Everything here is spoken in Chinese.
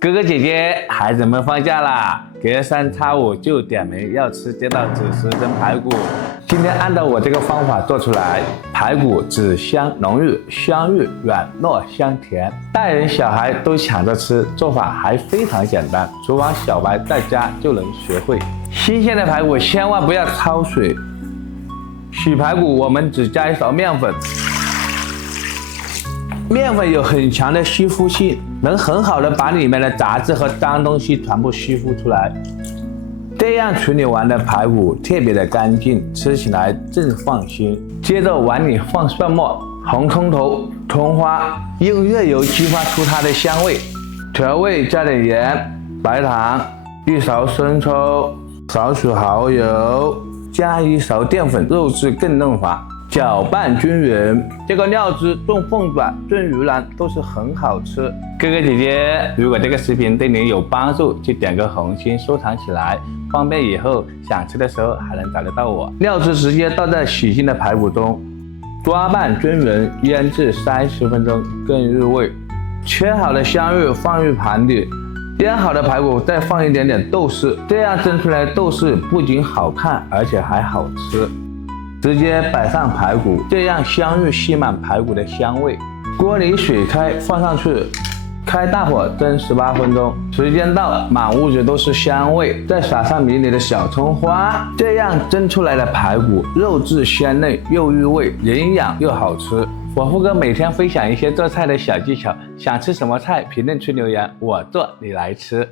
哥哥姐姐，孩子们放假啦，隔三差五就点名要吃这道紫丝蒸排骨。今天按照我这个方法做出来，排骨脂香浓郁，香芋软糯香甜，大人小孩都抢着吃，做法还非常简单，厨房小白在家就能学会。新鲜的排骨千万不要焯水，洗排骨我们只加一勺面粉。面粉有很强的吸附性，能很好的把里面的杂质和脏东西全部吸附出来。这样处理完的排骨特别的干净，吃起来正放心。接着碗里放蒜末、红葱头、葱花，用热油激发出它的香味。调味加点盐、白糖、1勺生抽、少许蚝油，加1勺淀粉，肉质更嫩滑。搅拌均匀，这个料汁炖凤爪、炖鱼腩都是很好吃。哥哥姐姐，如果这个视频对您有帮助，就点个红心收藏起来，方便以后想吃的时候还能找得到我。料汁直接倒在洗净的排骨中，抓拌均匀，腌制30分钟更入味。切好的香芋放入盘里，腌好的排骨再放一点点豆豉，这样蒸出来的豆豉不仅好看，而且还好吃。直接摆上排骨，这样香芋吸满排骨的香味。锅里水开，放上去，开大火蒸18分钟。时间到，满屋子都是香味，再撒上迷你的小葱花，这样蒸出来的排骨肉质鲜嫩又入味，营养又好吃。我富哥每天分享一些做菜的小技巧，想吃什么菜评论区留言，我做你来吃。